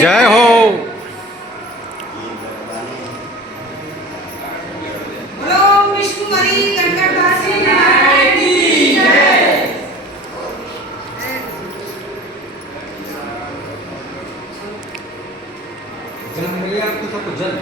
जय हो। बोलो विष्णुहरि गणगणवासी नारायण की जय। जल मिल गया आपको सबको जल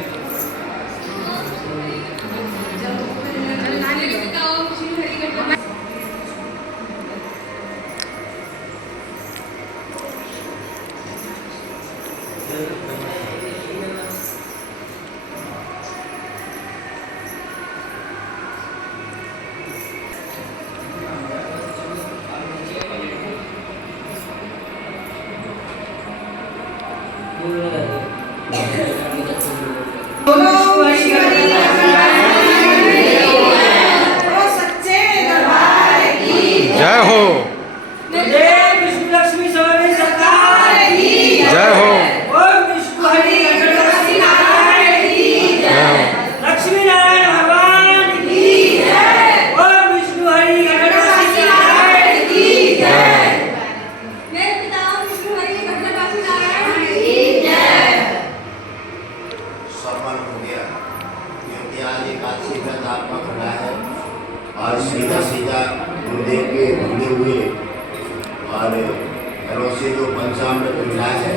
जय हो। विष्णु लक्ष्मी स्वामी सरकार की जय हो। ओम विष्णु हरि गणपति नारायण की जय। लक्ष्मी नारायण भगवान की जय। ओम विष्णु हरि गणपति नारायण की जय। मेरे पिता विष्णु हरि गणगणवासी नारायण की जय। सफल हो गया क्योंकि आज एकादशी व्रत आपका खुला है और सीधा सीधा गुरुदेव के भूले हुए और घरों से जो पंचामृत मिला है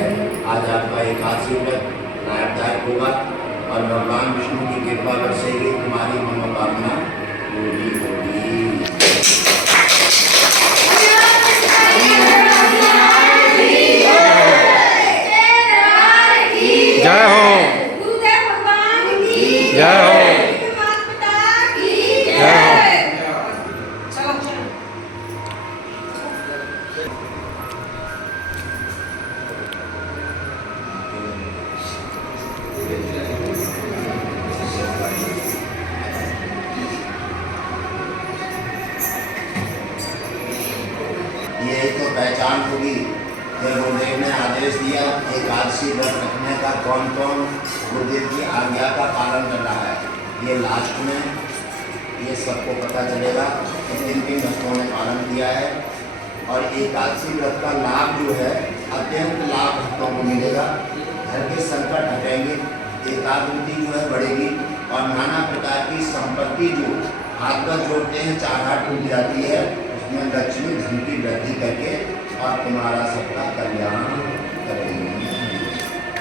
आज आपका एकादशी व्रत लाभदायक होगा और भगवान विष्णु की कृपा बरसेगी, तुम्हारी मनोकामना पूरी होगी। जय हो। गुरुदेव भगवान की जय हो। माता की जय हो। चलो चलो। ये तो पहचान होगी कि गुरुदेव ने आदेश दिया एकादशी व्रत रखने का कौन कौन गुरुदेव की आज्ञा का पालन कर रहा है। ये लास्ट में ये सबको पता चलेगा कि किन किन भक्तों ने पालन किया है और एकादशी व्रत का लाभ जो है अत्यंत लाभ भक्तों को मिलेगा। घर के संकट हटेंगे, एकाग्रता जो है बढ़ेगी और नाना प्रकार की संपत्ति जो हाथ पर जोड़ते हैं चार हाथ टूट जाती है उसमें लक्ष्मी धन की वृद्धि करके और तुम्हारा सबका कल्याण करेंगे।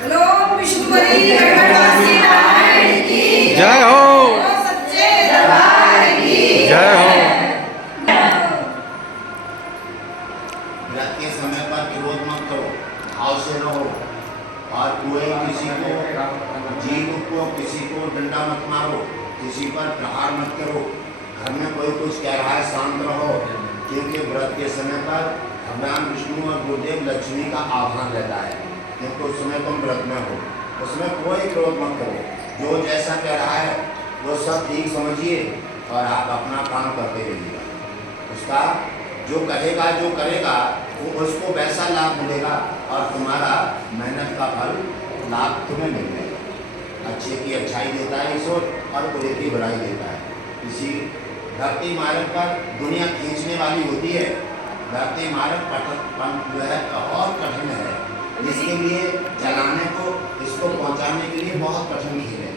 बोलो विष्णुहरि गणगणवासी नारायण की जय हो। बोलो सच्चे दरबार की जय हो। व्रत के समय पर विरोध मत करो, भाव से रहो और कोई किसी को जीव को किसी को डंडा मत मारो, किसी पर प्रहार मत करो। घर में कोई कुछ कह रहा है शांत रहो क्योंकि व्रत के समय पर भगवान विष्णु और गुरुदेव लक्ष्मी का आह्वान रहता है क्योंकि उस समय तुम व्रत में हो, उसमें कोई क्रोध मत करो। जो जैसा कह रहा है वो सब ठीक समझिए और आप अपना काम करते रहिएगा। उसका जो कहेगा जो करेगा वो उसको वैसा लाभ मिलेगा और तुम्हारा मेहनत का फल लाभ तुम्हें मिलेगा। अच्छे की अच्छाई देता है ईश्वर और बुरे की बुराई देता है। किसी भक्ति मार्ग पर दुनिया खींचने वाली होती है, भक्ति मार्ग जो है बहुत कठिन है, इसके लिए चलाने को इसको पहुंचाने के लिए बहुत कठिन है।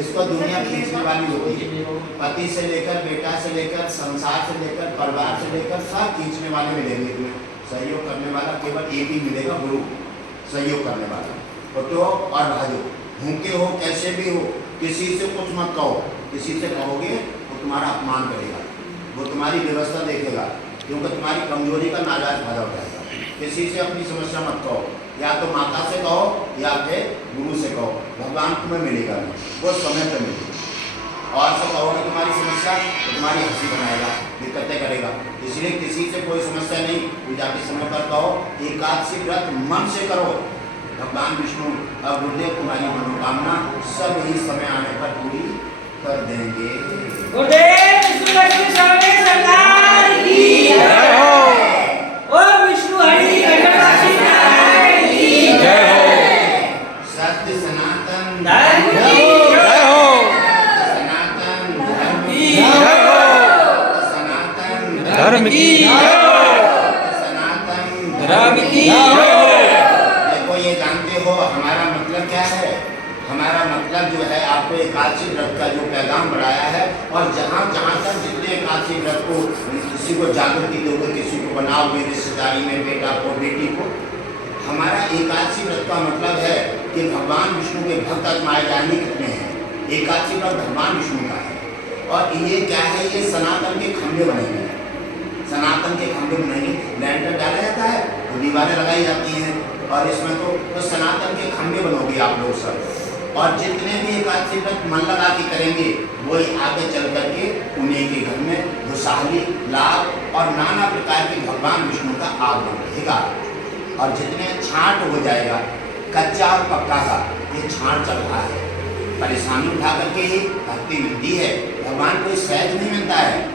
इसको दुनिया खींचने वाली होती है, पति से लेकर बेटा से लेकर संसार से लेकर परिवार से लेकर सब खींचने वाले मिलेंगे तुम्हें। सहयोग करने वाला केवल एक ही मिलेगा, गुरु सहयोग करने वाला। उठो और भाजो, भूखे हो कैसे भी हो, किसी से कुछ मत कहो। किसी से कहोगे वो तुम्हारा अपमान करेगा, वो तुम्हारी व्यवस्था देखेगा क्योंकि तुम्हारी कमजोरी का नाजायज फायदा उठाएगा। किसी से अपनी समस्या मत कहो, या तो माता से कहो या फिर गुरु से कहो, भगवान तुम्हें मिलेगा नहीं, वो समय पर मिलेगा। और सब कहोगे तुम्हारी समस्या तो तुम्हारी हंसी बनाएगा, दिक्कतें करेगा। इसलिए किसी से कोई समस्या नहीं, पूजा के समय पर कहो। एकादशी व्रत मन से करो, भगवान विष्णु और गुरुदेव तुम्हारी मनोकामना सब ही समय आने पर पूरी कर देंगे। गुरुदेव विष्णु लक्ष्मी स्वामी सरकार की जय हो। ओम विष्णु हरि गणपति नारायण की जय हो। सत्य सनातन धर्म जय हो। सनातन धर्म जय हो। सनातन धर्म धर्म की सनातन धर्म की देखो ये जानते हो हमारा मतलब क्या है। हमारा मतलब जो है आपको एकादशी व्रत का जो पैगाम बढ़ाया है और जहाँ जहाँ तक जितने एकादशी व्रत को किसी को जागृति दोगे, किसी को बनाओगे रिश्तेदारी में बेटा को बेटी को। हमारा एकादशी व्रत का मतलब है कि भगवान विष्णु के भक्त आत्माएं जाने कितने हैं। एकादशी व्रत भगवान विष्णु का है और ये क्या है, ये सनातन के खंभे बनेंगे। सनातन के खंभे बनेंगे, लैंटर डाला जाता है तो दीवारें लगाई जाती हैं और इसमें तो सनातन के खंभे बनोगे आप लोग सब। और जितने भी एकादशी व्रत मन लगा के करेंगे वही आगे चल करके उन्हीं के घर में खुशहाली लाभ और नाना प्रकार के भगवान विष्णु का आगमन रहेगा। और जितने छांट हो जाएगा कच्चा और पक्का का, ये छांट चल रहा है। परेशानी उठा करके ही भक्ति मिलती है, भगवान कोई सहज नहीं मिलता है।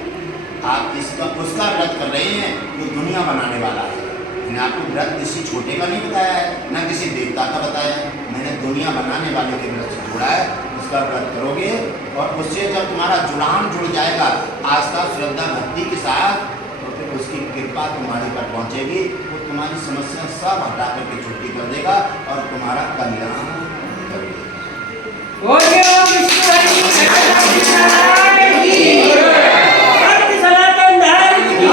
आप इसका उसका व्रत कर रहे हैं जो दुनिया बनाने वाला है। मैंने आपको व्रत किसी छोटे का नहीं बताया है, ना किसी देवता का बताया है। मैंने दुनिया बनाने वाले के व्रत से जोड़ा है। उसका व्रत करोगे और उससे जब तुम्हारा जुड़ान जुड़ जाएगा आस्था श्रद्धा भक्ति के साथ, तो फिर उसकी कृपा तुम्हारे पर पहुंचेगी। वो तुम्हारी समस्या सब हटा करके छुट्टी कर देगा और तुम्हारा कल्याण कर देगा। बोलिए विष्णु हरि घटोत्कच नारायण की भक्त सनातन धर्म की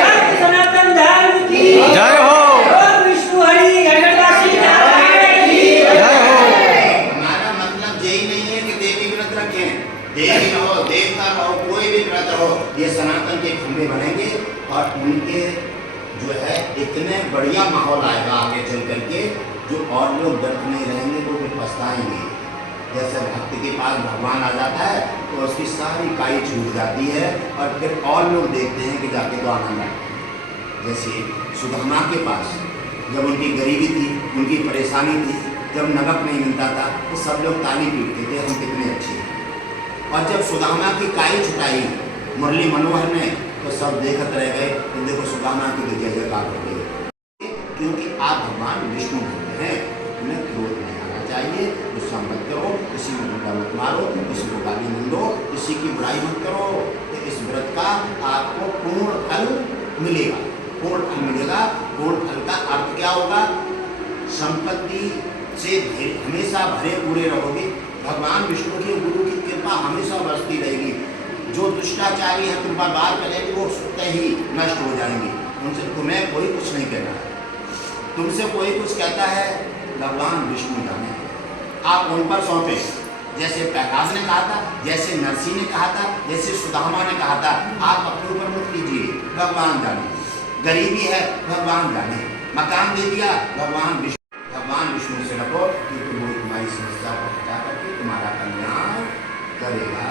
भक्त सनातन धर्म की जय हो ओम विष्णु हरि घटोत्कच नारायण की जय हो। हमारा मतलब यही नहीं है कि देवी व्रत रखें, देवी रहो देवता रहो कोई भी व्रत रहो, ये सनातन के खंभे बनेंगे और उनके जो है इतने बढ़िया माहौल आएगा आगे चल करके, जो और लोग व्रत नहीं रहेंगे वो फिर पछताएंगे। जैसे भक्त के पास भगवान आ जाता है तो उसकी सारी काई छूट जाती है और फिर और लोग देखते हैं कि जाके तो आनंद आता है। जैसे सुदामा के पास जब उनकी गरीबी थी, उनकी परेशानी थी, जब नमक नहीं मिलता था तो सब लोग ताली पीटते थे, हम कितने अच्छे हैं। और जब सुदामा की काई छुटाई मुरली मनोहर ने तो सब देखते रह गए कि देखो सुदामा की तो जय जयकार हो गई। क्योंकि आप भगवान विष्णु हैं, उन्हें क्रोध नहीं आना चाहिए, गुस्सा मत करो, किसी को डंडा मत मारो, किसी को गाली मत दो, किसी की बुराई मत करो। तो इस व्रत का आपको पूर्ण फल मिलेगा। पूर्ण फल मिलेगा। पूर्ण फल का अर्थ क्या होगा? संपत्ति से हमेशा भरे पूरे रहोगे। भगवान विष्णु की गुरु की कृपा हमेशा बरसती रहेगी। जो दुष्टाचारी है कृपा बात करेंगे वो स्वतः ही नष्ट हो जाएंगे। उनसे तुम्हें कोई कुछ नहीं कहना है। तुमसे कोई कुछ कहता है भगवान विष्णु जाने, आप उन पर सौंपे। जैसे प्रहलाद ने कहा था, जैसे नरसिंह ने कहा था, जैसे सुदामा ने कहा था, आप अपने ऊपर मत कीजिए, भगवान जाने। गरीबी है भगवान जाने, मकान दे दिया भगवान विष्णु से रखो, क्योंकि वो तुम्हारी समस्या को हटा करके तुम्हारा कल्याण करेगा।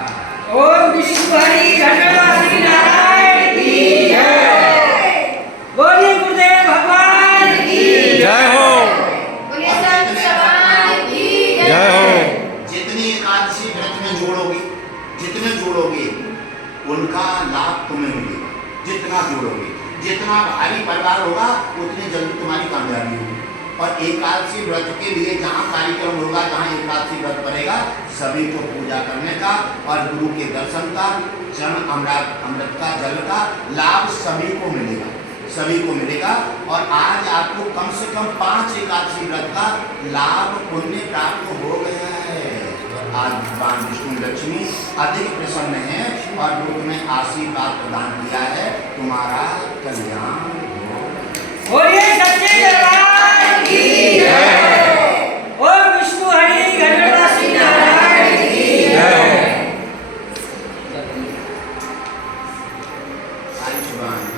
ओम विष्णु हरि घटोत्कच नारायण की जय। बोलिए गुरुदेव भगवान की जय हो बोलिए संत भगवान की जय हो। जितनी एकादशी व्रत में जोड़ोगे, जितने जोड़ोगे उनका लाभ तुम्हें मिलेगा। जितना जोड़ोगे, जितना भारी परिवार होगा उतनी जल्दी तुम्हारी कामयाबी होगी। और एकादशी व्रत के लिए जहाँ कार्यक्रम होगा, जहाँ एकादशी व्रत पड़ेगा, सभी को पूजा करने का और गुरु के दर्शन का, जन अमृत का जल का लाभ सभी को मिलेगा, सभी को मिलेगा। और आज आपको कम से कम 5 एकादशी व्रत का लाभ पुण्य प्राप्त हो गया है। आज भगवान विष्णु लक्ष्मी अधिक प्रसन्न है और वो तुम्हें आशीर्वाद प्रदान किया है, तुम्हारा कल्याण हो। बोलिए सच्चे दरबार की जय। ओम विष्णु हरि घटोत्कच नारायण की जय। आयुष्मान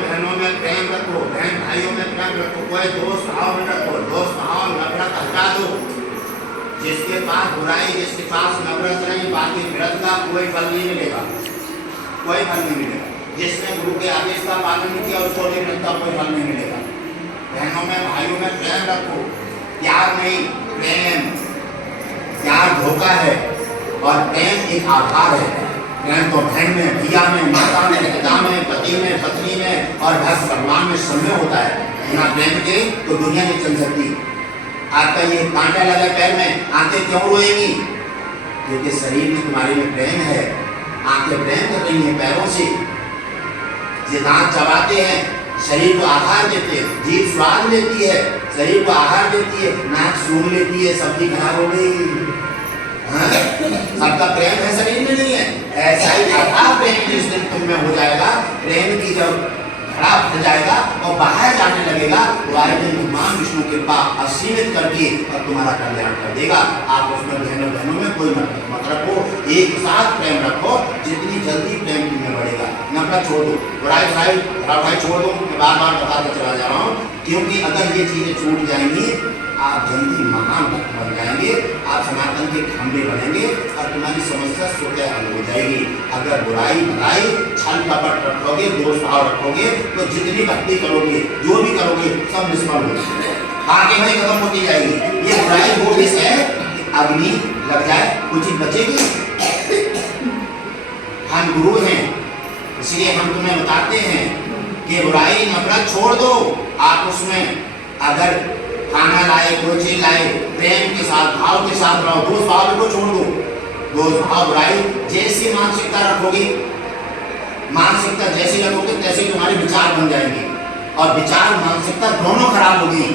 बहनों में प्रेम रखो, बहन भाइयों में प्रेम रखो, कोई दोस्त भाव में रखो, दोस्त भाव नफरत हटा दो। जिसके पास बुराई, जिसके पास नफरत नहीं, बाकी व्रत का कोई फल नहीं मिलेगा, कोई फल नहीं मिलेगा। जिसने गुरु के आदेश का पालन नहीं किया उसको भी व्रत का कोई फल नहीं मिलेगा। बहनों में भाइयों में प्रेम रखो, प्यार नहीं प्रेम। प्यार धोखा है और प्रेम एक आधार है। प्रेम तो बहन में, भैया में, माता में, पिता में, पति में, पत्नी में और भक्त भगवान में सब में होता है। बिना प्रेम के तो दुनिया नहीं चल सकती। आपका ये कांटा लगा पैर में, आंखें क्यों रोएंगी? क्योंकि शरीर में तुम्हारे में प्रेम है। आंखें प्रेम कर रही हैं पैरों से, ये दांत चबाते हैं, शरीर को आहार देते हैं, जीभ स्वाद लेती है, शरीर को आहार देती है, नाक सूंघ लेती है, सब्जी खराब हो गई। हाँ? सबका प्रेम है, शरीर में नहीं है। ऐसा ही अथाह प्रेम जिस दिन तुम में हो जाएगा, प्रेम की जब घड़ा फट जाएगा और बाहर जाने लगेगा, तो आए दिन भगवान विष्णु कृपा असीमित करके और तुम्हारा कल्याण कर देगा। आप उसमें बहनों में कोई मत रखो, एक साथ प्रेम रखो, जितनी जल्दी प्रेम तुम्हें बढ़ेगा। नफरत छोड़ दो, बुराई छोड़ दो। मैं बार बार बताते चला जा रहा हूँ, क्योंकि अगर ये चीजें छूट जाएंगी, आप जल्दी महान भक्त बन जाएंगे, आप सनातन के खंभे बनेंगे और तुम्हारी समस्या स्वतः हल हो जाएगी। अगर बुराई भलाई छल कपट रखोगे, दोष भाव रखोगे, तो जितनी भक्ति करोगे, जो भी करोगे, सब निष्फल हो जाएगा, आगे वही खत्म होती जाएगी। ये बुराई होने से अग्नि लग जाए, कुछ चीज बचेगी। हम गुरु हैं, इसलिए हम तुम्हें बताते हैं कि बुराई नफरत छोड़ दो। आप उसमें अगर खाना लाए, कोई चीज लाए, प्रेम के साथ, भाव के साथ रहो, दोष भाव को छोड़ दो। दोष भाव बुराई जैसी मानसिकता रखोगे, मानसिकता जैसी रखोगे, तैसे तुम्हारे विचार बन जाएंगे, और विचार मानसिकता दोनों खराब होगी,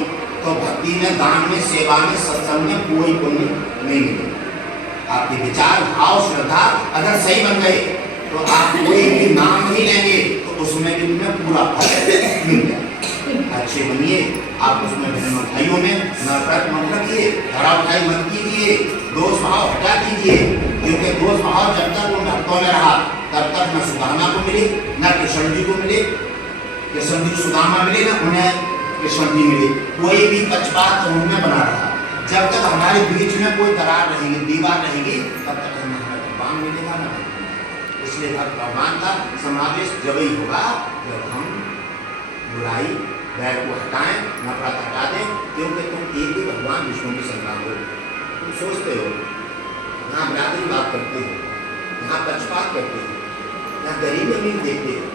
तो भक्ति में, दान में, सेवा में, सत्संग में कोई पुण्य नहीं मिलेगा। आपके विचार, भाव, श्रद्धा अगर सही बन गए, तो आप कोई भी नाम नहीं लेंगे, तो उसमें भी तुम्हें पूरा फल मिल जाएगा। अच्छे बनिए, आप उसमें बहनों भाइयों में नफरत मत रखिए, धरावधाई मत कीजिए, दोष भाव हटा दीजिए, क्योंकि दोष भाव जब तक उन भक्तों में रहा, तब तक न सुदामा को मिले, न कृष्ण जी को मिले, कृष्ण जी सुदामा मिले, न उन्हें कृष्ण जी मिले। कोई भी पक्षपात उनमें बना रहा। जब तक हमारे बीच में कोई दरार रहेगी, दीवार रहेगी, तब तक हमें भगवान मिलेगा ना। इसलिए भगवान का समावेश जब ही होगा जब हम बुराई बैर को हटाएं, नफरत हटा दें, क्योंकि तुम एक ही भगवान विष्णु की संतान हो। तुम सोचते हो यहाँ बराबरी बात करते हो, यहाँ पक्षपात करते हो, यहाँ गरीबी अमीर देखते हो,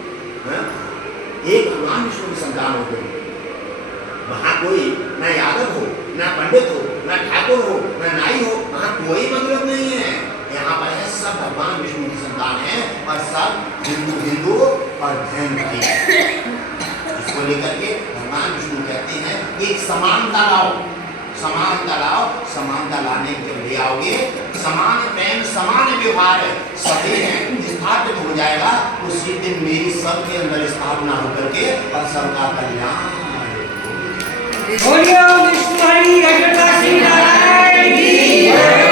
एक भगवान विष्णु की संतान हो तुम। वहाँ कोई न यादव हो, न पंडित हो, न ठाकुर हो, न नाई हो, वहाँ कोई मतलब नहीं है। यहाँ पर है सब भगवान विष्णु की संतान है, और सब हिंदू और जैन भाई। इसको लेकर के भगवान विष्णु कहते हैं एक समानता लाओ, समानता लाओ। समानता लाने के लिए आओगे, समान प्रेम, समान व्यवहार सभी हैं स्थापित हो जाएगा। उसी दिन मेरी सबके अंदर स्थापना होकर के और सबका कल्याण। बोलिए विष्णु हरि घटकासी नारायण की जय।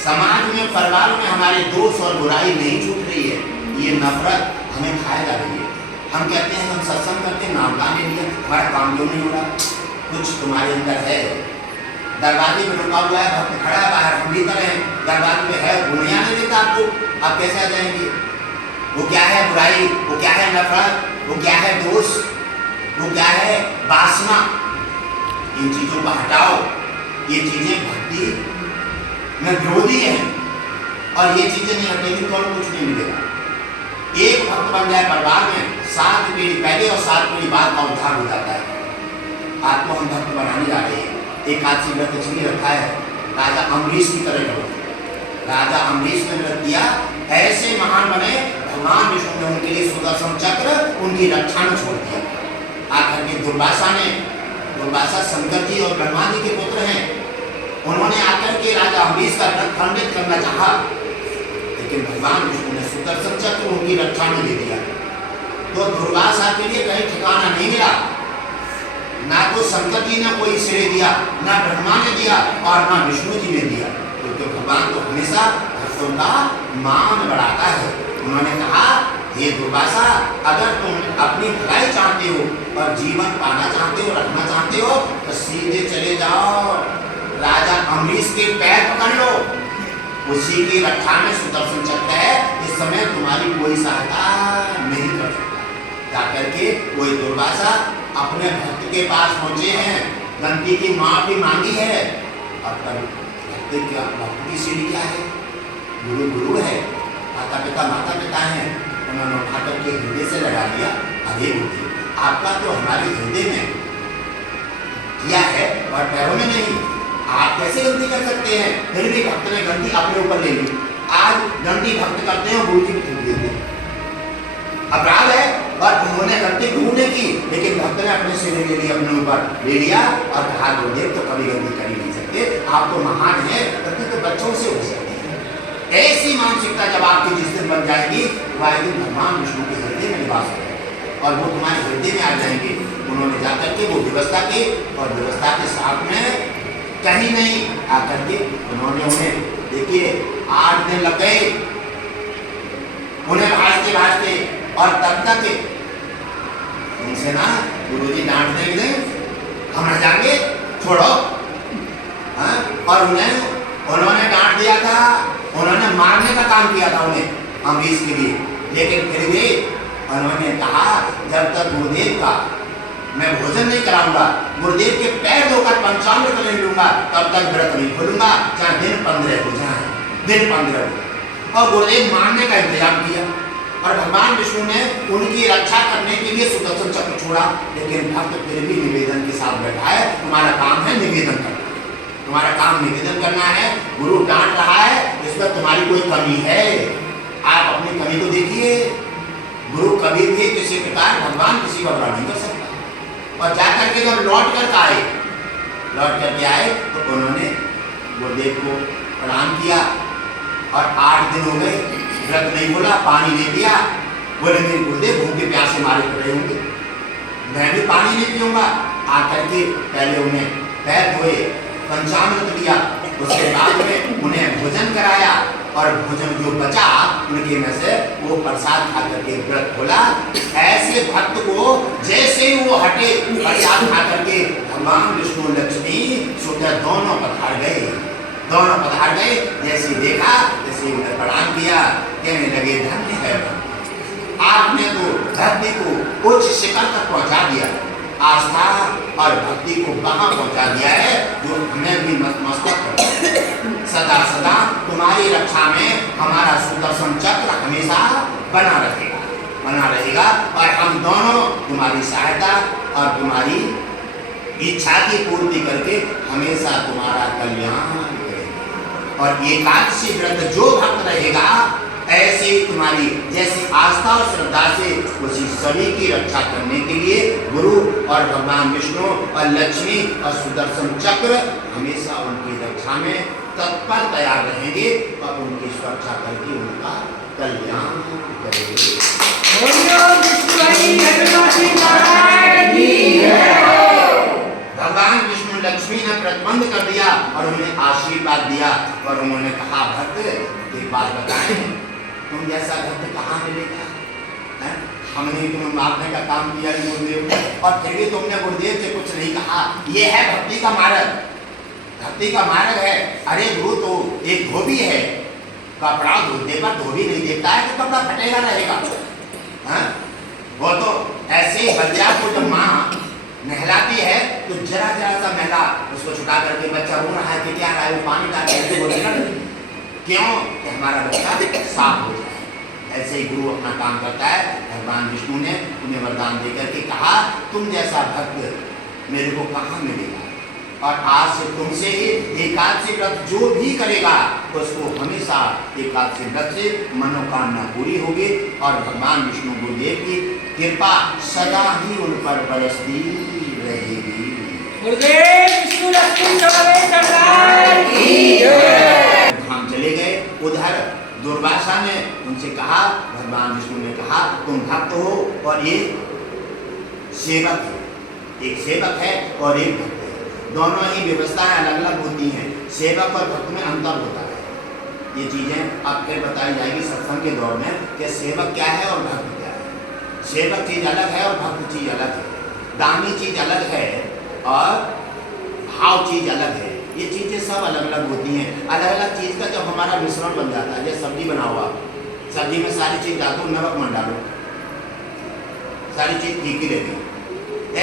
समाज में, परिवार में हमारे दोष और बुराई नहीं छूट रही है, ये नफरत हमें खाए जा रही है। हम कहते हैं हम सत्संग करते हैं, नाम गाने लिए, हमारा काम क्यों नहीं हो रहा? कुछ तुम्हारे अंदर है, दरवाजे में रुका हुआ है, भक्त खड़ा है बाहर, हम भीतर हैं, दरवाजे में है, वो नहीं आने देता आपको, आप कैसे आ जाएंगे? वो क्या है बुराई, वो क्या है नफरत, वो क्या है दोष, वो क्या है वासना। इन चीजों को हटाओ। ये चीजें भक्ति में विरोधी है, और ये चीजें नहीं हटेंगी तो कुछ नहीं मिलेगा। एक भक्त बन जाए परिवार में, 7 पीढ़ी पहले और 7 पीढ़ी बाद का उद्धार हो जाता है। आपको हम भक्त बनाने जा रहे हैं। एक हाथ से व्रत छिड़ी रखा है, राजा अम्बरीश की तरह करो। राजा अम्बरीश ने व्रत किया, ऐसे महान बने, भगवान विष्णु ने उनके लिए सुदर्शन चक्र, उनकी रक्षा में छोड़ दिया। आकर के दुर्वासा शंकर जी और ब्रह्मा जी के पुत्र हैं, उन्होंने आकर के राजा अम्बरीश का व्रत खंडित करना चाहा, लेकिन भगवान विष्णु ने सुदर्शन चक्र उनकी रक्षा में दे दिया। तो दुर्वासा के लिए कहीं ठिकाना नहीं मिला, ना तो शंकर जी ने कोई श्रेय दिया, ना ब्रह्मा ने दिया, और ना विष्णु जी ने दिया, क्योंकि भगवान तो हमेशा भक्तों का मान बढ़ाता है। उन्होंने कहा, हे दुर्वासा, अगर तुम अपनी भलाई चाहते हो और जीवन पाना चाहते हो, रखना चाहते हो, तो सीधे चले जाओ, राजा अम्बरीश के पैर पकड़ लो, उसी की रक्षा में सुदर्शन चक्र है। इस समय तुम्हारी कोई सहायता नहीं कर सकता। जाकर के कोई दुर्वासा अपने भक्त के पास पहुंचे हैं, गलती की माफी मांगी है, और भक्त की सीढ़ी क्या है? गुरु गुरु है, माता पिता है, उन्होंने उठा करके हृदय से लगा लिया। अरे बुद्धि, आपका तो हमारे हृदय में किया है और पैरों में नहीं। आप कैसे गलती कर सकते हैं? फिर भी भक्त ने गलती अपने ऊपर ले ली। आज गलती भक्त करते हैं, गुरु जी को ठोक देते हैं, अपराध है। और उन्होंने गलती गुरु ने की, लेकिन भक्त ने अपने से ले लिया, अपने ऊपर ले लिया और कहा गुरुदेव तो कभी गलती कर ही नहीं सकते, आप तो महान है, गलती तो बच्चों से हो सकती है। ऐसी मानसिकता जब आपकी जिस दिन बन जाएगी, वह दिन भगवान विष्णु के हृदय में निवास करेगा और वो तुम्हारे हृदय में आ जाएंगे। उन्होंने जाकर के वो व्यवस्था की और व्यवस्था के साथ में कहीं नहीं आकर के उन्होंने उन्हें देखिए 8 दिन लग गए उन्हें भाजते भाजते, और तब तक उनसे ना गुरुजी डांटने लगे, हम न जाएंगे, छोड़ो। हाँ? और उन्होंने डांट दिया था, उन्होंने मारने का काम किया था उन्हें अम्बरीश के लिए, लेकिन फिर भी उन्होंने कहा जब तक गुरुदेव का मैं भोजन नहीं कराऊंगा, गुरुदेव के पैर धोकर पंचामृत नहीं लूंगा, तब तक व्रत नहीं खोलूंगा, चाहे दिन 15 हो जाए, दिन 15 हो। और गुरुदेव मारने का इंतजाम किया और भगवान विष्णु ने उनकी रक्षा करने के लिए सुदर्शन चक्र छोड़ा, लेकिन भक्त फिर भी निवेदन के साथ बैठा है। तुम्हारा काम है निवेदन करना, तुम्हारा काम निवेदन करना है। गुरु डांट रहा है, इसमें तुम्हारी कोई कमी है, आप अपनी कमी को देखिए। गुरु कभी भी किसी प्रकार भगवान किसी का बुरा नहीं कर सकता। और जाकर के जब लौट करके आए तो उन्होंने गुरुदेव को प्रणाम किया और 8 दिन हो गए, व्रत नहीं बोला, पानी नहीं पिया। बोले मेरे गुरुदेव भूखे प्यासे मारे पड़े होंगे, मैं भी पानी नहीं पीऊंगा। आकर के पहले उन्हें पैर धोए, पंचामृत दिया, उसके बाद में उन्हें भोजन कराया और भोजन जो बचा उनके में से वो प्रसाद खा करके व्रत खोला। ऐसे भक्त को जैसे ही वो हटे प्रसाद खा करके भगवान विष्णु लक्ष्मी सुबह दोनों पधार गए। जैसे देखा जैसे उन्हें प्रणाम किया, कहने लगे धन्य है आपने तो धरती को उच्च शिखर तक पहुंचा दिया, आस्था और भक्ति को वहां पहुंचा दिया है जो हमें भी नतमस्तक कर। सदा सदा तुम्हारी रक्षा में हमारा सुदर्शन चक्र हमेशा बना रहेगा और हम दोनों तुम्हारी सहायता और तुम्हारी इच्छा की पूर्ति करके हमेशा तुम्हारा कल्याण करेंगे। और एकादशी व्रत जो भक्त रहेगा, ऐसे तुम्हारी जैसी आस्था और श्रद्धा से उसी सभी की रक्षा करने के लिए गुरु और भगवान विष्णु और लक्ष्मी और सुदर्शन चक्र हमेशा उनकी रक्षा में तत्पर तैयार रहेंगे और उनकी सुरक्षा करके उनका कल्याण करेंगे। भगवान विष्णु लक्ष्मी ने प्रतिबंध कर दिया और उन्हें आशीर्वाद दिया और उन्होंने कहा भक्त एक बात बताएं, तुम जैसा भक्त कहाँ मिलेगा? हमने तुम्हें मारने का काम किया गुरुदेव और फिर भी तुमने गुरुदेव से कुछ नहीं कहा। ये है भक्ति का मार्ग है। अरे गुरु तो एक धोबी है, कपड़ा धोते पर धोबी नहीं देखता है कि कपड़ा फटेगा रहेगा। वो तो ऐसे बच्चा को जब माँ नहलाती है तो जरा सा महिला उसको छुटा करके बच्चा रो रहा है कि क्या रहा है, वो पानी डाल के बोलेगा क्यों कि हमारा बच्चा साफ हो जाए। ऐसे ही गुरु अपना काम करता है। भगवान विष्णु ने उन्हें वरदान देकर के कहा तुम जैसा भक्त मेरे को कहाँ मिलेगा, और आज से तुमसे ही एकादशी व्रत जो भी करेगा उसको हमेशा एकादशी व्रत से मनोकामना पूरी होगी और भगवान विष्णु गुरुदेव की कृपा सदा ही उन पर बरसती रहेगी। हम चले गए उधर। दुर्वासा ने उनसे कहा, भगवान विष्णु ने कहा तुम भक्त हो और ये सेवक है, एक सेवक है और एक भक्त है, दोनों ही व्यवस्थाएं अलग अलग होती हैं। सेवक और भक्त में अंतर होता है। ये चीजें अब फिर बताई जाएगी सत्संग के दौर में कि सेवक क्या है और भक्त क्या है। सेवक चीज अलग है और भक्त चीज अलग है। दानी चीज अलग है और भाव चीज अलग है। ये चीजें सब अलग अलग होती हैं। अलग अलग चीज का जब हमारा मिश्रण बन जाता है, जैसे सब्जी बना हुआ, सब्जी में सारी चीज डालो, नमक मत डालो, सारी चीज फीकी रहती है।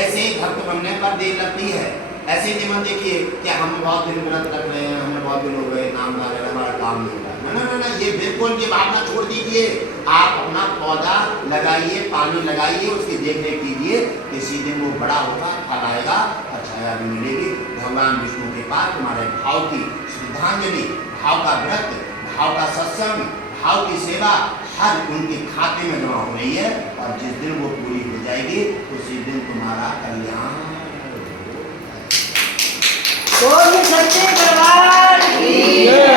ऐसे ही भक्त बनने पर देर लगती है। ऐसे ही नियम देखिए कि हम बहुत दिन व्रत रख रहे हैं, हमें बहुत दिन हो गए, नाम डाल रहे हैं, हमारा काम नहीं हुआ। ना, ये बिल्कुल ये भावना छोड़ दीजिए। आप अपना पौधा लगाइए, पानी लगाइए, उसकी देख रेख कीजिए, किसी दिन वो बड़ा होगा, फल आएगा, अच्छा छाया भी मिलेगी। भगवान विष्णु के पास तुम्हारे भाव की श्रद्धांजलि, भाव का व्रत, भाव का सत्संग, भाव की सेवा हर उनके खाते में जमा हो रही है, और जिस दिन वो पूरी हो जाएगी उसी दिन तुम्हारा कल्याण। बोल सच्चे दरबार की जय